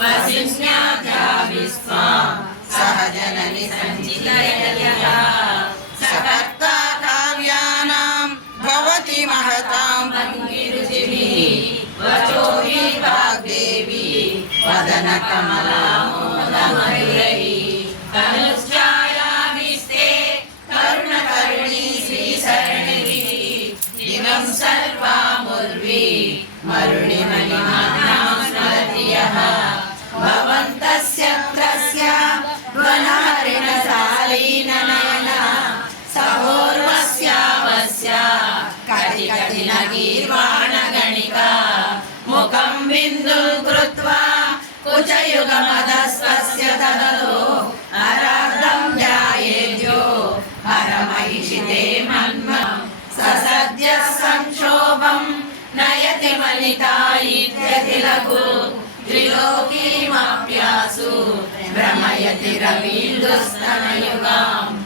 वसिन्याद्या विश्वा सहजननि सञ्चितयः सकर्ता काव्यानां भवति महतां पङ्किरुचिभिः वचो वाग्देवी वदनकमलामोदमयुरैः तनुश्चायाभिस्ते करुणकरुणी श्रीशरणिः दिनं सर्वामुर्वी मरुणिमणिमानां ध्वनहरिणशालीननयना सहोर्वस्यावस्य कटिकटिनगीर्वाणगणिका मुखं बिन्दुं कृत्वा कुचयुगमधस्वस्य तदलो अराधं ध्यायेद्यो परमैषिते मन्म ससद्यः संक्षोभं नयति मलिता इत्यति लघु त्रिलोकीमप्यासु भ्रमयति रवीन्दुस्तनयुगां किरन्